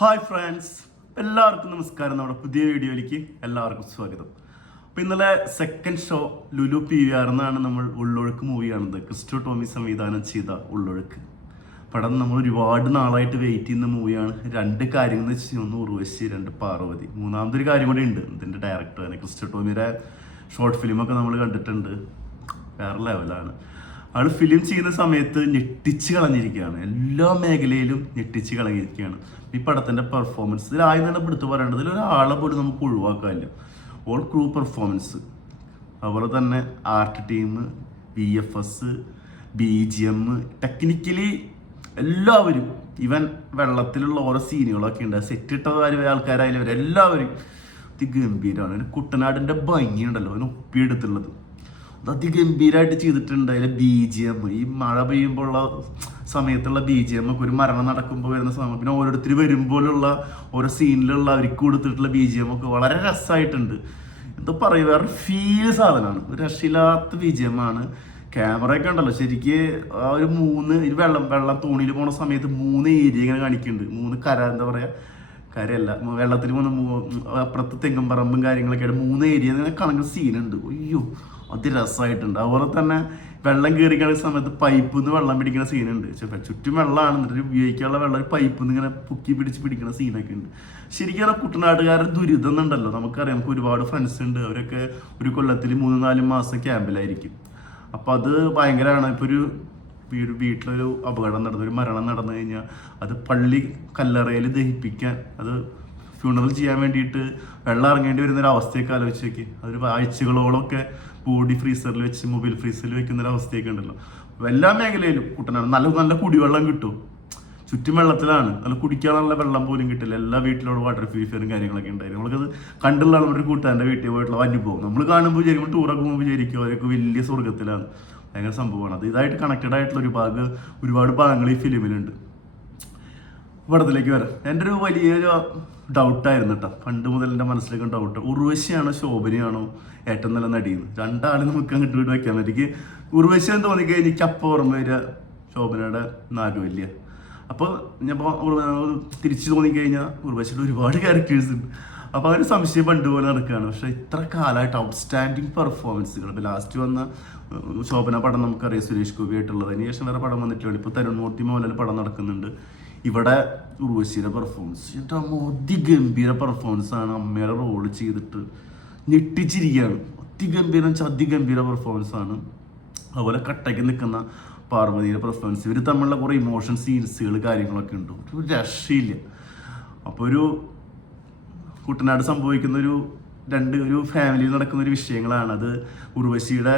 Hi friends, എല്ലാവർക്കും നമസ്കാരം. നമ്മുടെ പുതിയ വീഡിയോയിലേക്ക് എല്ലാവർക്കും സ്വാഗതം. അപ്പോൾ ഇന്നലെ സെക്കൻഡ് ഷോ ലുലു PVR എന്നാണ് നമ്മൾ ഉള്ളൊഴുക്ക് മൂവി കാണുന്നത്. ക്രിസ്റ്റോ ടോമി സംവിധാനം ചെയ്ത ഉള്ളൊഴുക്ക് പടം നമ്മൾ ഒരുപാട് നാളായിട്ട് വെയിറ്റ് ചെയ്യുന്ന മൂവിയാണ്. രണ്ട് കാര്യങ്ങൾ വെച്ച്, ഒന്ന് ഉർവശി, രണ്ട് പാർവതി. മൂന്നാമതൊരു കാര്യം കൂടി ഉണ്ട്. ഇതിൻ്റെ ഡയറക്ടർ തന്നെ ക്രിസ്റ്റോ ടോമിയുടെ ഷോർട്ട് ഫിലിമൊക്കെ നമ്മൾ കണ്ടിട്ടുണ്ട്. വേറെ ലെവലാണ്. ആൾ ഫിലിം ചെയ്യുന്ന സമയത്ത് ഞെട്ടിച്ച് കളഞ്ഞിരിക്കുകയാണ്. എല്ലാ മേഖലയിലും ഞെട്ടിച്ച് കളഞ്ഞിരിക്കുകയാണ്. ഈ പടത്തിൻ്റെ പെർഫോമൻസ് ഇതിലായി തന്നെ എടുത്തു പറയേണ്ടത്, ഒരാളെ പോലും നമുക്ക് ഒഴിവാക്കാനില്ല. ഓൾ ക്രൂ പെർഫോമൻസ്, അതുപോലെ തന്നെ art team, VFS, BGM, technically എല്ലാവരും, ഈവൻ വെള്ളത്തിലുള്ള ഓരോ സീനുകളൊക്കെ ഉണ്ട്. സെറ്റ് ഇട്ട ആൾക്കാരായാലും അവരെല്ലാവരും അതിഗംഭീരമാണ്. കുട്ടനാടിൻ്റെ ഭംഗിയുണ്ടല്ലോ അതിന് ഒപ്പിയെടുത്തുള്ളത്, അത് അതിഗംഭീരമായിട്ട് ചെയ്തിട്ടുണ്ട്. അതിലെ BGM, ഈ മഴ പെയ്യുമ്പോഴുള്ള സമയത്തുള്ള BGM ഒക്കെ, ഒരു മരണം നടക്കുമ്പോൾ വരുന്ന സമയം, പിന്നെ ഓരോരുത്തർ വരുമ്പോഴുള്ള ഓരോ സീനിലുള്ള അവർക്ക് കൊടുത്തിട്ടുള്ള BGM ഒക്കെ വളരെ രസമായിട്ടുണ്ട്. എന്താ പറയുക, വേറെ ഫീൽ സാധനമാണ്. ഒരു രക്ഷയില്ലാത്ത BGM ആണ്. ക്യാമറയൊക്കെ ഉണ്ടല്ലോ ശരിക്ക്. ആ ഒരു വെള്ളം തോണിയിൽ പോണ സമയത്ത് 3 ഏരിയ ഇങ്ങനെ കാണിക്കുന്നുണ്ട്. 3 കര, എന്താ പറയുക, കരയല്ല, വെള്ളത്തിൽ അപ്പുറത്ത് തെങ്ങും പറമ്പും കാര്യങ്ങളൊക്കെ ആയിട്ട് 3 ഏരിയ ഇങ്ങനെ കണക്കുന്ന സീനുണ്ട്. അയ്യോ, അത് രസമായിട്ടുണ്ട്. അതുപോലെ തന്നെ വെള്ളം കയറി കഴിയുന്ന സമയത്ത് പൈപ്പിൽ നിന്ന് വെള്ളം പിടിക്കുന്ന സീനുണ്ട്. ചുറ്റും വെള്ളമാണ്, എന്നിട്ട് ഉപയോഗിക്കാനുള്ള വെള്ളം പൈപ്പിൽ നിന്ന് ഇങ്ങനെ പൊക്കി പിടിക്കുന്ന സീനൊക്കെ ഉണ്ട്. ശരിക്കും കുട്ടനാട്ടുകാരുടെ ദുരിതം എന്നുണ്ടല്ലോ നമുക്കറിയാം. നമുക്ക് ഒരുപാട് ഫ്രണ്ട്സ് ഉണ്ട്. അവരൊക്കെ ഒരു കൊല്ലത്തിൽ 3-4 മാസം ക്യാമ്പിലായിരിക്കും. അപ്പോൾ അത് ഭയങ്കരമാണ്. ഇപ്പോൾ ഒരു വീട്ടിലൊരു അപകടം നടന്നു, ഒരു മരണം നടന്നു കഴിഞ്ഞാൽ അത് പള്ളി കല്ലറയിൽ ദഹിപ്പിക്കാൻ, അത് ഫ്യൂണറൽ ചെയ്യാൻ വേണ്ടിയിട്ട് വെള്ളം ഇറങ്ങേണ്ടി വരുന്നൊരു അവസ്ഥയൊക്കെ ആലോചിച്ച് നോക്കി. അതൊരു ആഴ്ചകളോളമൊക്കെ ബോഡി ഫ്രീസറിൽ വെച്ച്, മൊബൈൽ ഫ്രീസറിൽ വെക്കുന്നൊരു അവസ്ഥയൊക്കെ ഉണ്ടല്ലോ. എല്ലാ മേഖലയിലും കുട്ടനാട് നല്ല കുടിവെള്ളം കിട്ടും. ചുറ്റും വെള്ളത്തിലാണ്, നല്ല കുടിക്കാനുള്ള വെള്ളം പോലും കിട്ടില്ല. എല്ലാ വീട്ടിലോട് വാട്ടർ പ്യൂരിഫയറും കാര്യങ്ങളൊക്കെ ഉണ്ടായിരുന്നു. നമ്മൾക്കത് കണ്ടുള്ള ഒരു കൂട്ടുകാരൻ്റെ വീട്ടിൽ പോയിട്ടുള്ള അനുഭവം നമ്മൾ കാണുമ്പോൾ വിചാരിക്കും, ടൂറൊക്കെ പോകുമ്പോൾ വിചാരിക്കും അവരൊക്കെ വലിയ സ്വർഗത്തിലാണ്. ഭയങ്കര സംഭവമാണ്. അത് ഇതായിട്ട് കണക്റ്റഡ് ആയിട്ടുള്ള ഒരുപാട് ഭാഗങ്ങൾ ഈ ഫിലിമിലുണ്ട്. പടത്തിലേക്ക് വരാം. എൻ്റെ ഒരു വലിയൊരു ഡൗട്ടായിരുന്നു കേട്ടോ, പണ്ട് മുതൽ എൻ്റെ മനസ്സിലേക്ക് ഡൗട്ട്, ഉർവശിയാണോ ശോഭനയാണോ ഏറ്റവും നല്ല നടിയെന്ന്. രണ്ടാളും നമുക്ക് അങ്ങോട്ട് വീട് വയ്ക്കാൻ പറ്റും. എനിക്ക് ഉർവശി എന്ന് തോന്നിക്കഴിഞ്ഞാൽ എനിക്ക് അപ്പം ഓർമ്മ വരിക ശോഭനയുടെ നാഗവല്യ. അപ്പോൾ ഞാനിപ്പോൾ തിരിച്ചു തോന്നിക്കഴിഞ്ഞാൽ ഉർവശിയുടെ ഒരുപാട് ക്യാരക്ടേഴ്സ് ഉണ്ട്. അപ്പോൾ അവർ സംശയം പണ്ട് പോലെ നടക്കുകയാണ്. പക്ഷേ ഇത്ര കാലമായിട്ട് ഔട്ട്സ്റ്റാൻഡിങ് പെർഫോമൻസുകൾ. ഇപ്പോൾ ലാസ്റ്റ് വന്ന ശോഭന പടം നമുക്കറിയാം, സുരേഷ് ഗോപി ആയിട്ടുള്ളത്. അതിന് ശേഷം വേറെ പടം വന്നിട്ടില്ല. ഇപ്പോൾ തരുൺമൂർത്തി മോഹൻലാൽ പടം നടക്കുന്നുണ്ട്. ഇവിടെ ഉർവശിയുടെ പെർഫോമൻസ് അതിഗംഭീര പെർഫോമൻസ് ആണ്. അമ്മയുടെ റോള് ചെയ്തിട്ട് ഞെട്ടിച്ചിരിക്കുകയാണ്. അതിഗംഭീര പെർഫോമൻസ് ആണ്. അതുപോലെ കട്ടയ്ക്ക് നിൽക്കുന്ന പാർവതിയുടെ പെർഫോമൻസ്, ഇവർ തമ്മിലുള്ള കുറേ ഇമോഷൻ സീൻസുകൾ കാര്യങ്ങളൊക്കെ ഉണ്ട്. ഒരു രക്ഷയില്ല. അപ്പോൾ ഒരു കുട്ടനാട് സംഭവിക്കുന്ന ഒരു ഫാമിലിയിൽ നടക്കുന്ന ഒരു വിഷയങ്ങളാണ് അത്. ഉർവശിയുടെ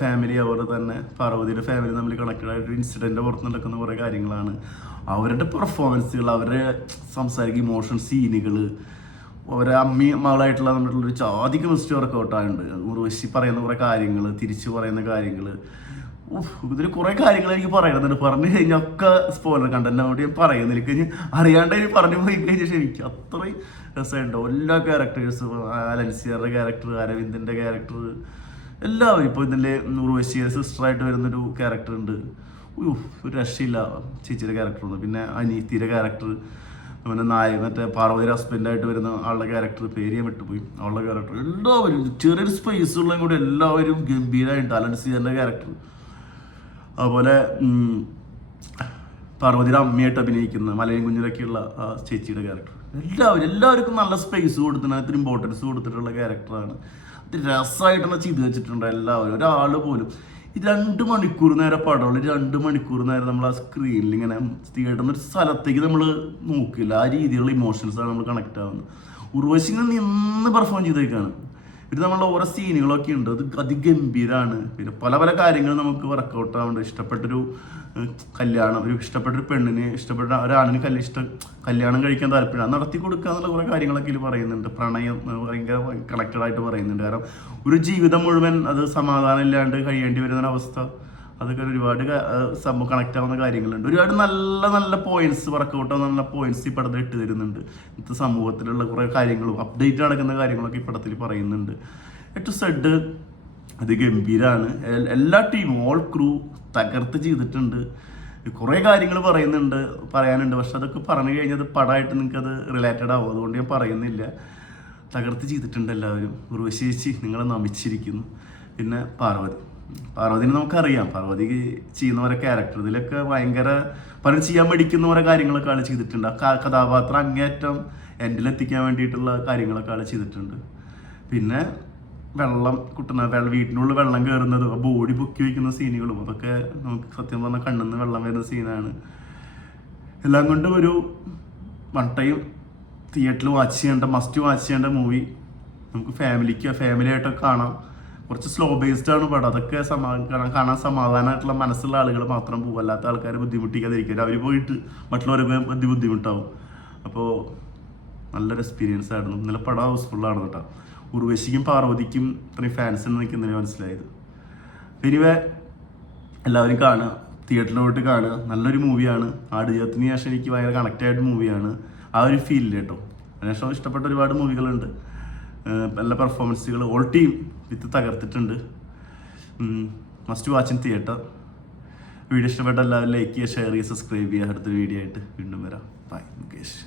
ഫാമിലി, അതുപോലെ തന്നെ പാർവതിയുടെ ഫാമിലി തമ്മിൽ കണക്റ്റഡ് ആയിട്ട് ഇൻസിഡൻറ്റ് പുറത്ത് നടക്കുന്ന കുറേ കാര്യങ്ങളാണ്. അവരുടെ പെർഫോമൻസുകൾ, അവരുടെ സംസാരിക്കുന്ന ഇമോഷൻ സീനുകൾ, അവരെ മകളായിട്ടുള്ള തമ്മിലുള്ളൊരു ജാതി കെമിസ്ട്രി വർക്കൗട്ടായിട്ടുണ്ട്. ഉർവശി പറയുന്ന കുറേ കാര്യങ്ങൾ, തിരിച്ചു പറയുന്ന കാര്യങ്ങൾ, ഇതിൽ കുറേ കാര്യങ്ങൾ എനിക്ക് പറയുന്നുണ്ട്. പറഞ്ഞു കഴിഞ്ഞാൽ ഒക്കെ സ്പോയിലർ കണ്ടന്റ് ഞാൻ പറയുന്നില്ല. കഴിഞ്ഞാൽ അറിയാണ്ട് പറഞ്ഞു പോയി കഴിഞ്ഞാൽ ശരിക്കും അത്രയും രസമുണ്ടോ. എല്ലാ ക്യാരക്ടേഴ്സും, അലൻസിയറുടെ ക്യാരക്ടർ, അരവിന്ദൻ്റെ ക്യാരക്ടർ, എല്ലാവരും. ഇപ്പോൾ ഇതിൻ്റെ ഉർവശിയുടെ സിസ്റ്ററായിട്ട് വരുന്നൊരു ക്യാരക്ടർ ഉണ്ട്. ഒരു രക്ഷയില്ല ചേച്ചിയുടെ ക്യാരക്ടർ. പിന്നെ അനീതിയുടെ ക്യാരക്ടർ, പിന്നെ മറ്റേ പാർവതിയുടെ ഹസ്ബൻഡായിട്ട് വരുന്ന ആളുടെ ക്യാരക്ടർ, പേര് വിട്ടുപോയി, അവളുടെ ക്യാരക്ടർ, എല്ലാവരും ചെറിയൊരു സ്പേസ് ഉള്ളതും കൂടി എല്ലാവരും ഗംഭീരമായിട്ട്. അലൻസിയറിൻ്റെ ക്യാരക്ടർ, അതുപോലെ പാർവതിയുടെ അമ്മയായിട്ട് അഭിനയിക്കുന്ന മലയും കുഞ്ഞിലൊക്കെയുള്ള ആ ചേച്ചിയുടെ ക്യാരക്ടർ, എല്ലാവർക്കും നല്ല സ്പേസ് കൊടുത്തിട്ട് അതിന് ഇമ്പോർട്ടൻസ് കൊടുത്തിട്ടുള്ള ക്യാരക്ടറാണ്. അത് രസമായിട്ടാണ് ചെയ്ത് വെച്ചിട്ടുണ്ട് എല്ലാവരും. ഒരാൾ പോലും 2 മണിക്കൂർ നേരം പടമുള്ള 2 മണിക്കൂർ നേരം നമ്മൾ ആ സ്ക്രീനിൽ ഇങ്ങനെ തിയേറ്ററിൽ ഒരു സ്ഥലത്തേക്ക് നമ്മൾ നോക്കില്ല. ആ രീതിയിലുള്ള ഇമോഷൻസാണ് നമ്മൾ കണക്ട് ആവുന്നത്. ഉർവശി നിന്ന് പെർഫോം ചെയ്തേക്കാണ്. ഇത് നമ്മളുടെ ഓരോ സീനുകളൊക്കെ ഉണ്ട്, അത് അതിഗംഭീരമാണ്. പിന്നെ പല കാര്യങ്ങൾ നമുക്ക് വർക്കൗട്ട് ആവേണ്ട. ഇഷ്ടപ്പെട്ടൊരു കല്യാണം, ഇഷ്ടപ്പെട്ടൊരു പെണ്ണിന്, ഇഷ്ടപ്പെട്ട ഒരാളിന് കല്യാണം കഴിക്കാൻ താല്പര്യം നടത്തി കൊടുക്കുക എന്നുള്ള കുറേ കാര്യങ്ങളൊക്കെ ഇതിൽ പറയുന്നുണ്ട്. പ്രണയം ഭയങ്കര കണക്റ്റഡ് ആയിട്ട് പറയുന്നുണ്ട്. കാരണം ഒരു ജീവിതം മുഴുവൻ അത് സമാധാനം ഇല്ലാണ്ട് കഴിയേണ്ടി വരുന്നൊരവസ്ഥ, അതൊക്കെ ഒരുപാട് സംഭവം കണക്റ്റ് ആവുന്ന കാര്യങ്ങളുണ്ട്. ഒരുപാട് നല്ല പോയിന്റ്സ്, വർക്കൗട്ട് ആവുന്ന നല്ല പോയിന്റ്സ് ഈ പടത്തിൽ ഇട്ട് തരുന്നുണ്ട്. ഇന്നത്തെ സമൂഹത്തിലുള്ള കുറേ കാര്യങ്ങളും അപ്ഡേറ്റ് നടക്കുന്ന കാര്യങ്ങളൊക്കെ ഈ പടത്തിൽ പറയുന്നുണ്ട്. ഏറ്റവും സെഡ് അത് ഗംഭീരമാണ്. എല്ലാ ടീമും, ഓൾ ക്രൂ തകർത്ത് ചെയ്തിട്ടുണ്ട്. കുറേ കാര്യങ്ങൾ പറയാനുണ്ട്, പക്ഷെ അതൊക്കെ പറഞ്ഞു കഴിഞ്ഞത് പടമായിട്ട് നിങ്ങൾക്ക് അത് റിലേറ്റഡ് ആവും, അതുകൊണ്ട് ഞാൻ പറയുന്നില്ല. തകർത്ത് ചെയ്തിട്ടുണ്ട് എല്ലാവരും. ഉർവശി ചേച്ചി നിങ്ങളെ നമിച്ചിരിക്കുന്നു. പിന്നെ പാർവതിനെ നമുക്കറിയാം, പാർവതി ചെയ്യുന്നവരെ ക്യാരക്ടർ ഇതിലൊക്കെ ഭയങ്കര പലരും ചെയ്യാൻ പഠിക്കുന്ന ഓരോ കാര്യങ്ങളൊക്കെ ആൾ ചെയ്തിട്ടുണ്ട്. ആ കഥാപാത്രം അങ്ങേറ്റം എൻഡിലെത്തിക്കാൻ വേണ്ടിയിട്ടുള്ള കാര്യങ്ങളൊക്കെ ആൾ ചെയ്തിട്ടുണ്ട്. പിന്നെ വീട്ടിനുള്ളിൽ വെള്ളം കയറുന്നതും ബോഡി പൊക്കി വയ്ക്കുന്ന സീനുകളും അതൊക്കെ നമുക്ക് സത്യം പറഞ്ഞാൽ കണ്ണിന്ന് വെള്ളം വരുന്ന സീനാണ്. എല്ലാം കൊണ്ടും ഒരു വൺ ടൈം തിയേറ്ററിൽ മസ്റ്റ് വാച്ച് ചെയ്യേണ്ട മൂവി. നമുക്ക് ഫാമിലിയായിട്ടൊക്കെ കാണാം. കുറച്ച് സ്ലോ ബേസ്ഡ് ആണ് പടം. അതൊക്കെ കാണാൻ സമാധാനമായിട്ടുള്ള മനസ്സുള്ള ആളുകൾ മാത്രം പോകും, അല്ലാത്ത ആൾക്കാർ ബുദ്ധിമുട്ടിക്കാതിരിക്കുക. അവർ പോയിട്ട് മറ്റുള്ളവർക്ക് ബുദ്ധിമുട്ടാവും. അപ്പോൾ നല്ലൊരു എക്സ്പീരിയൻസ് ആയിരുന്നു. ഇന്നലെ പടം ഹൗസ്ഫുള്ളാണ് കേട്ടോ. ഉർവശിക്കും പാർവതിക്കും ഇത്രയും ഫാൻസ് എന്ന് എനിക്ക് ഇന്നലെ മനസ്സിലായത്. എനിവേ എല്ലാവരും കാണുക, തിയേറ്ററിൽ പോയിട്ട് കാണുക. നല്ലൊരു മൂവിയാണ്. ആടുജീവിതത്തിന് ശേഷം എനിക്ക് ഭയങ്കര കണക്റ്റായിട്ട് മൂവിയാണ്. ആ ഒരു ഫീലിൽ കേട്ടോ. അതിനുശേഷം ഇഷ്ടപ്പെട്ട ഒരുപാട് മൂവികളുണ്ട്. നല്ല പെർഫോമൻസുകൾ ഓൾ ടീം വിത്ത് തകർത്തിട്ടുണ്ട്. Must watch in theatre. Video ഇഷ്ടപ്പെട്ട എല്ലാവരും ലൈക്ക് ചെയ്യുക, ഷെയർ ചെയ്യുക, സബ്സ്ക്രൈബ് ചെയ്യുക. അടുത്തൊരു വീഡിയോ ആയിട്ട് വീണ്ടും വരാം. ബൈ. മുകേഷ്.